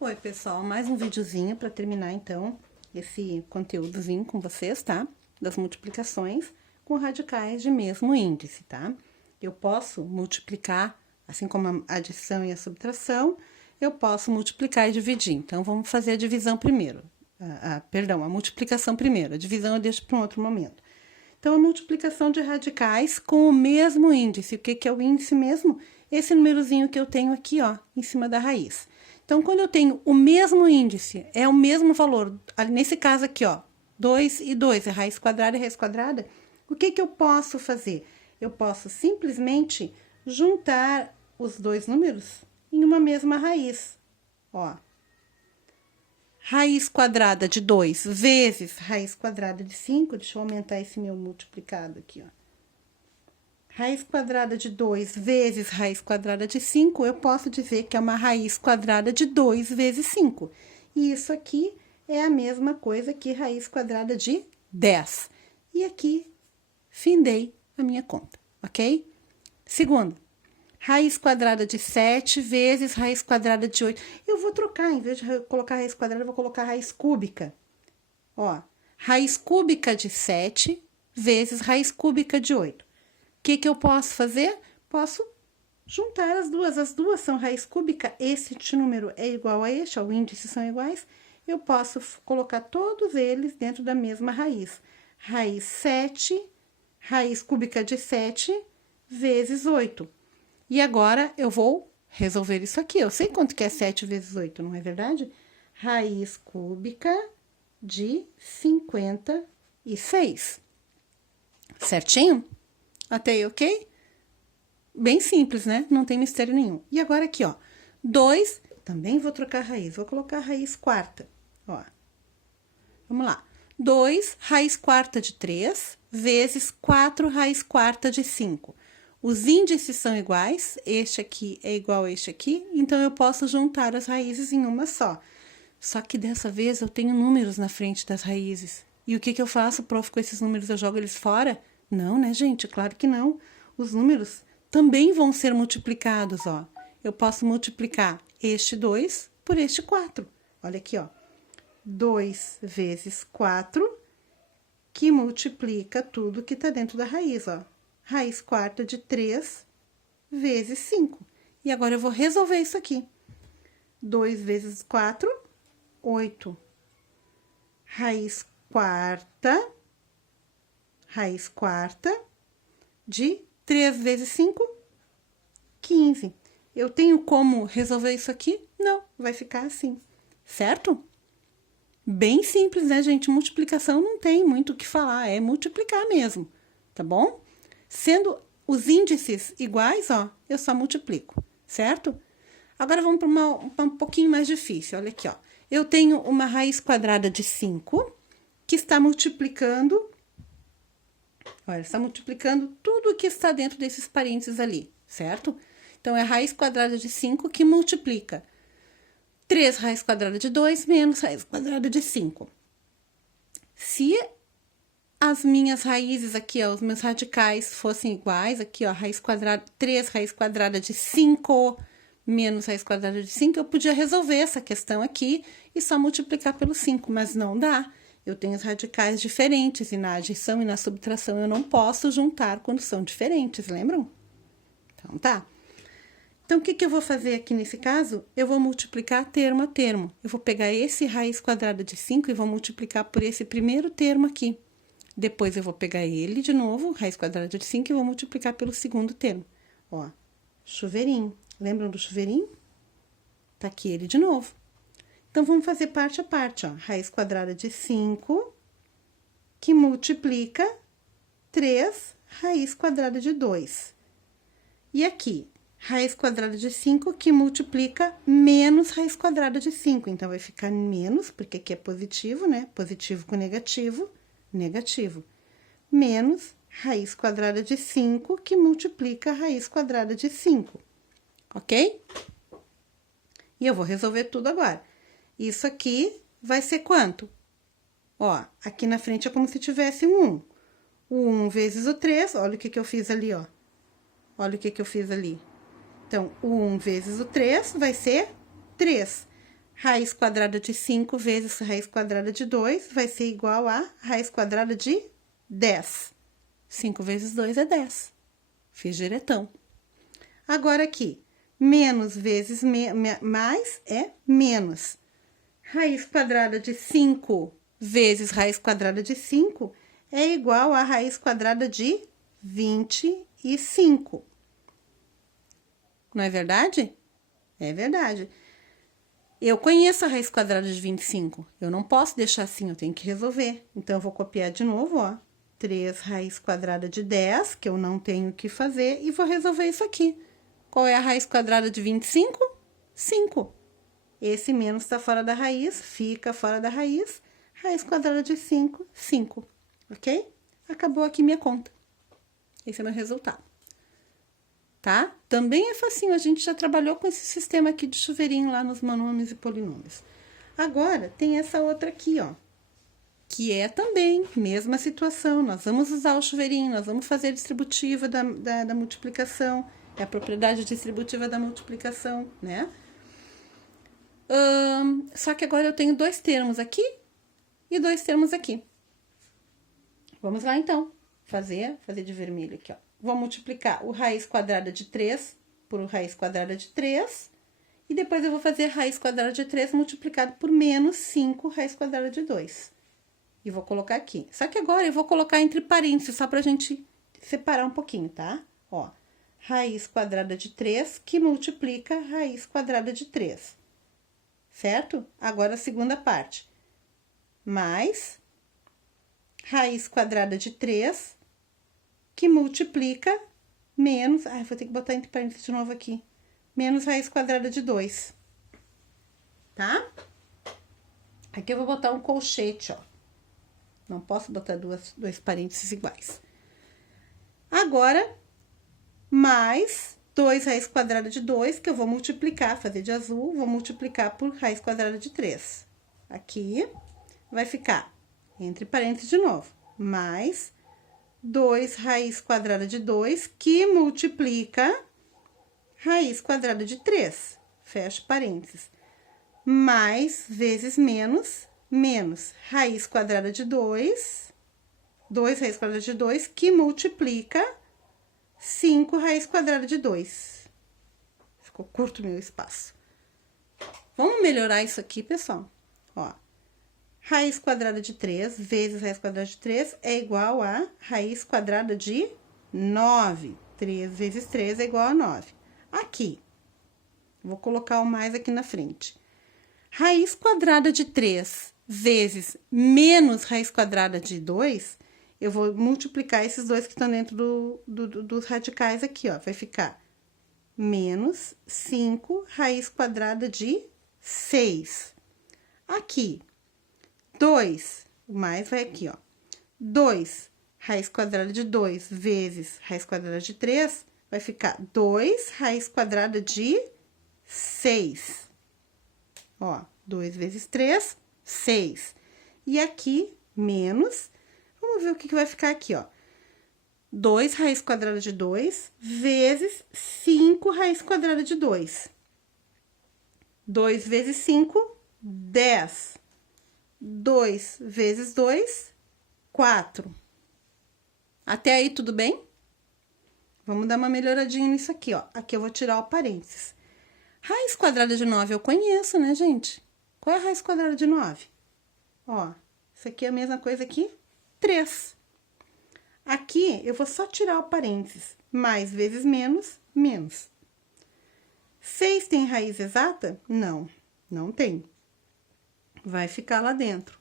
Oi, pessoal, mais um videozinho para terminar, então, esse conteúdozinho com vocês, tá? Das multiplicações com radicais de mesmo índice, tá? Eu posso multiplicar, assim como a adição e a subtração, eu posso multiplicar e dividir. Então, vamos fazer a divisão primeiro. Perdão, a multiplicação primeiro. A divisão eu deixo para um outro momento. Então, a multiplicação de radicais com o mesmo índice. O que é o índice mesmo? Esse númerozinho que eu tenho aqui, ó, em cima da raiz. Então, quando eu tenho o mesmo índice, é o mesmo valor, nesse caso aqui, ó, 2 e 2, é raiz quadrada e raiz quadrada, o que eu posso fazer? Eu posso simplesmente juntar os dois números em uma mesma raiz, ó. Raiz quadrada de 2 vezes raiz quadrada de 5, deixa eu aumentar esse meu multiplicado aqui, ó. Raiz quadrada de 2 vezes raiz quadrada de 5, eu posso dizer que é uma raiz quadrada de 2 vezes 5. E isso aqui é a mesma coisa que raiz quadrada de 10. E aqui, findei a minha conta, ok? Segunda, raiz quadrada de 7 vezes raiz quadrada de 8. Eu vou trocar, em vez de colocar raiz quadrada, eu vou colocar raiz cúbica. Ó, raiz cúbica de 7 vezes raiz cúbica de 8. O que eu posso fazer? Posso juntar as duas são raiz cúbica, este número é igual a este, os índices são iguais, eu posso colocar todos eles dentro da mesma raiz. Raiz 7, raiz cúbica de 7, vezes 8. E agora, eu vou resolver isso aqui. Eu sei quanto que é 7 vezes 8, não é verdade? Raiz cúbica de 56. Certinho? Até aí, ok? Bem simples, né? Não tem mistério nenhum. E agora aqui, ó. 2, também vou trocar a raiz. Vou colocar a raiz quarta, ó. Vamos lá. 2 raiz quarta de 3 vezes 4 raiz quarta de 5. Os índices são iguais, este aqui é igual a este aqui, então eu posso juntar as raízes em uma só. Só que dessa vez eu tenho números na frente das raízes. E o que eu faço, prof, com esses números? Eu jogo eles fora? Não, né, gente? Claro que não. Os números também vão ser multiplicados, ó. Eu posso multiplicar este 2 por este 4. Olha aqui, ó. 2 vezes 4, que multiplica tudo que tá dentro da raiz, ó. Raiz quarta de 3 vezes 5. E agora eu vou resolver isso aqui. 2 vezes 4, 8. Raiz quarta de 3 vezes 5, 15. Eu tenho como resolver isso aqui? Não, vai ficar assim, certo? Bem simples, né, gente? Multiplicação não tem muito o que falar, é multiplicar mesmo, tá bom? Sendo os índices iguais, ó, eu só multiplico, certo? Agora, vamos para um pouquinho mais difícil, olha aqui, ó. Eu tenho uma raiz quadrada de 5, que está multiplicando, olha, está multiplicando tudo que está dentro desses parênteses ali, certo? Então, é a raiz quadrada de 5 que multiplica 3 raiz quadrada de 2 menos raiz quadrada de 5. Se as minhas raízes aqui, ó, os meus radicais fossem iguais, aqui, ó, raiz quadrada, 3 raiz quadrada de 5 menos raiz quadrada de 5, eu podia resolver essa questão aqui e só multiplicar pelo 5, mas não dá. Eu tenho os radicais diferentes e na adição e na subtração eu não posso juntar quando são diferentes, lembram? Então, tá. Então, o que eu vou fazer aqui nesse caso? Eu vou multiplicar termo a termo. Eu vou pegar esse raiz quadrada de 5 e vou multiplicar por esse primeiro termo aqui. Depois, eu vou pegar ele de novo, raiz quadrada de 5, e vou multiplicar pelo segundo termo. Ó, chuveirinho. Lembram do chuveirinho? Tá aqui ele de novo. Então, vamos fazer parte a parte, ó. Raiz quadrada de 5, que multiplica 3 raiz quadrada de 2. E aqui, raiz quadrada de 5, que multiplica menos raiz quadrada de 5. Então, vai ficar menos, porque aqui é positivo, né? Positivo com negativo, negativo. Menos raiz quadrada de 5, que multiplica a raiz quadrada de 5. Ok? E eu vou resolver tudo agora. Isso aqui vai ser quanto? Ó, aqui na frente é como se tivesse um 1. O 1 vezes o 3, olha o que eu fiz ali, ó. Olha o que eu fiz ali. Então, o 1 vezes o 3 vai ser 3. Raiz quadrada de 5 vezes raiz quadrada de 2 vai ser igual a raiz quadrada de 10. 5 vezes 2 é 10. Fiz diretão. Agora aqui, menos vezes mais é menos. Raiz quadrada de 5 vezes raiz quadrada de 5 é igual a raiz quadrada de 25. Não é verdade? É verdade. Eu conheço a raiz quadrada de 25. Eu não posso deixar assim, eu tenho que resolver. Então, eu vou copiar de novo, ó. 3 raiz quadrada de 10, que eu não tenho que fazer, e vou resolver isso aqui. Qual é a raiz quadrada de 25? 5. Esse menos está fora da raiz, fica fora da raiz. Raiz quadrada de 5, 5. Ok? Acabou aqui minha conta. Esse é meu resultado. Tá? Também é facinho, a gente já trabalhou com esse sistema aqui de chuveirinho lá nos monômios e polinômios. Agora, tem essa outra aqui, ó, que é também mesma situação. Nós vamos usar o chuveirinho, nós vamos fazer a distributiva da multiplicação, é a propriedade distributiva da multiplicação, né? Só que agora eu tenho dois termos aqui e dois termos aqui. Vamos lá, então, fazer de vermelho aqui, ó. Vou multiplicar o raiz quadrada de 3 por raiz quadrada de 3. E depois eu vou fazer raiz quadrada de 3 multiplicado por menos 5 raiz quadrada de 2. E vou colocar aqui. Só que agora eu vou colocar entre parênteses, só pra gente separar um pouquinho, tá? Ó, raiz quadrada de 3 que multiplica raiz quadrada de 3. Certo? Agora a segunda parte. Mais raiz quadrada de 3 que multiplica menos... Ai, vou ter que botar entre parênteses de novo aqui. Menos raiz quadrada de 2. Tá? Aqui eu vou botar um colchete, ó. Não posso botar dois parênteses iguais. Agora, mais 2 raiz quadrada de 2, que eu vou multiplicar, fazer de azul, vou multiplicar por raiz quadrada de 3. Aqui vai ficar, entre parênteses de novo, mais 2 raiz quadrada de 2, que multiplica raiz quadrada de 3. Fecho parênteses. Mais vezes menos, menos raiz quadrada de 2, 2 raiz quadrada de 2, que multiplica 5 raiz quadrada de 2. Ficou curto o meu espaço. Vamos melhorar isso aqui, pessoal? Ó. Raiz quadrada de 3 vezes raiz quadrada de 3 é igual a raiz quadrada de 9. 3 vezes 3 é igual a 9. Aqui, vou colocar o mais aqui na frente. Raiz quadrada de 3 vezes menos raiz quadrada de 2, eu vou multiplicar esses dois que estão dentro dos radicais aqui, ó. Vai ficar menos 5 raiz quadrada de 6. Aqui, 2, o mais vai aqui, ó. 2 raiz quadrada de 2 vezes raiz quadrada de 3 vai ficar 2 raiz quadrada de 6. Ó, 2 vezes 3, 6. E aqui, menos, vamos ver o que vai ficar aqui, ó. 2 raiz quadrada de 2 vezes 5 raiz quadrada de 2. 2 vezes 5, 10. 2 vezes 2, 4. Até aí, tudo bem? Vamos dar uma melhoradinha nisso aqui, ó. Aqui eu vou tirar o parênteses. Raiz quadrada de 9 eu conheço, né, gente? Qual é a raiz quadrada de 9? Ó, isso aqui é a mesma coisa aqui, 3. Aqui, eu vou só tirar o parênteses. Mais vezes menos, menos. 6 tem raiz exata? Não, não tem. Vai ficar lá dentro.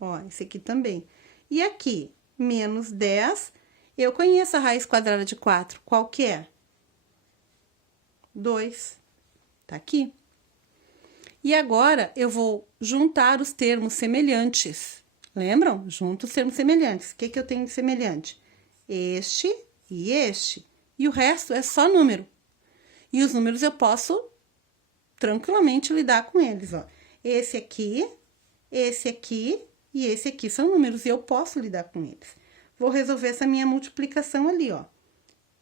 Ó, esse aqui também. E aqui, menos 10, eu conheço a raiz quadrada de 4. Qual que é? 2. Tá aqui. E agora, eu vou juntar os termos semelhantes. Lembram? Junto os termos semelhantes. O que que eu tenho de semelhante? Este e este. E o resto é só número. E os números eu posso tranquilamente lidar com eles, ó. Esse aqui e esse aqui são números e eu posso lidar com eles. Vou resolver essa minha multiplicação ali, ó.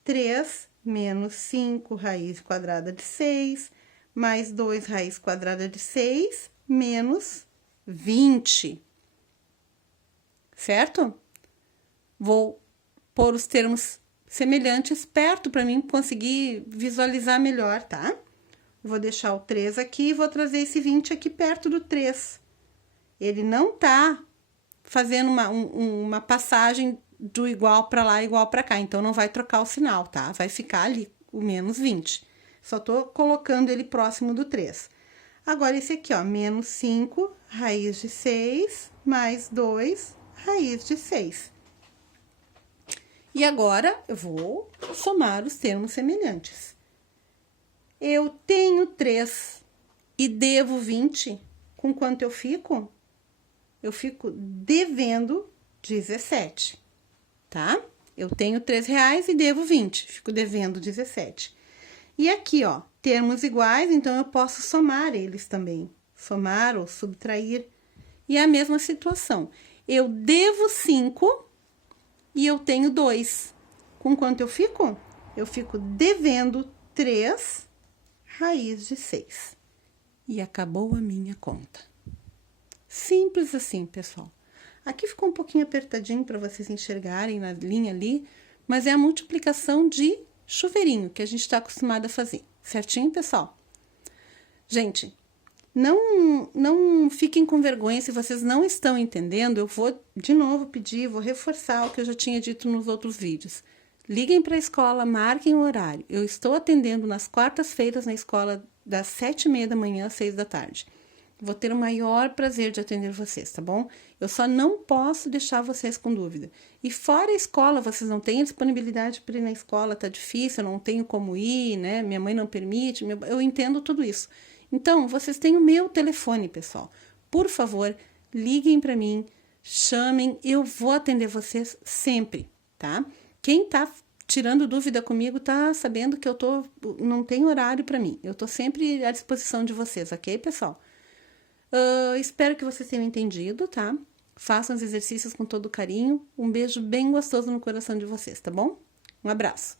3 menos 5 raiz quadrada de 6, mais 2 raiz quadrada de 6, menos 20. Certo? Vou pôr os termos semelhantes perto para mim conseguir visualizar melhor, tá? Vou deixar o 3 aqui e vou trazer esse 20 aqui perto do 3. Ele não tá fazendo uma passagem do igual para lá, igual para cá. Então, não vai trocar o sinal, tá? Vai ficar ali o menos 20. Só tô colocando ele próximo do 3. Agora, esse aqui, ó, menos 5, raiz de 6, mais 2, raiz de 6. E agora, eu vou somar os termos semelhantes. Eu tenho 3 e devo 20. Com quanto eu fico? Eu fico devendo 17, tá? Eu tenho R$3 e devo 20, fico devendo 17. E aqui, ó, termos iguais, então eu posso somar eles também. Somar ou subtrair. E é a mesma situação. Eu devo 5 e eu tenho 2. Com quanto eu fico? Eu fico devendo 3 raiz de 6. E acabou a minha conta. Simples assim, pessoal. Aqui ficou um pouquinho apertadinho para vocês enxergarem na linha ali, mas é a multiplicação de chuveirinho que a gente está acostumado a fazer. Certinho, pessoal? Gente, não fiquem com vergonha se vocês não estão entendendo. Eu vou de novo pedir, vou reforçar o que eu já tinha dito nos outros vídeos. Liguem para a escola, marquem o horário. Eu estou atendendo nas quartas-feiras na escola das 7h30 da manhã às 6 da tarde. Vou ter o maior prazer de atender vocês, tá bom? Eu só não posso deixar vocês com dúvida. E fora a escola, vocês não têm disponibilidade para ir na escola, tá difícil, eu não tenho como ir, né? Minha mãe não permite, eu entendo tudo isso. Então, vocês têm o meu telefone, pessoal. Por favor, liguem para mim, chamem, eu vou atender vocês sempre, tá? Quem tá tirando dúvida comigo tá sabendo que não tem horário para mim. Eu tô sempre à disposição de vocês, ok, pessoal? Espero que vocês tenham entendido, tá? Façam os exercícios com todo carinho. Um beijo bem gostoso no coração de vocês, tá bom? Um abraço.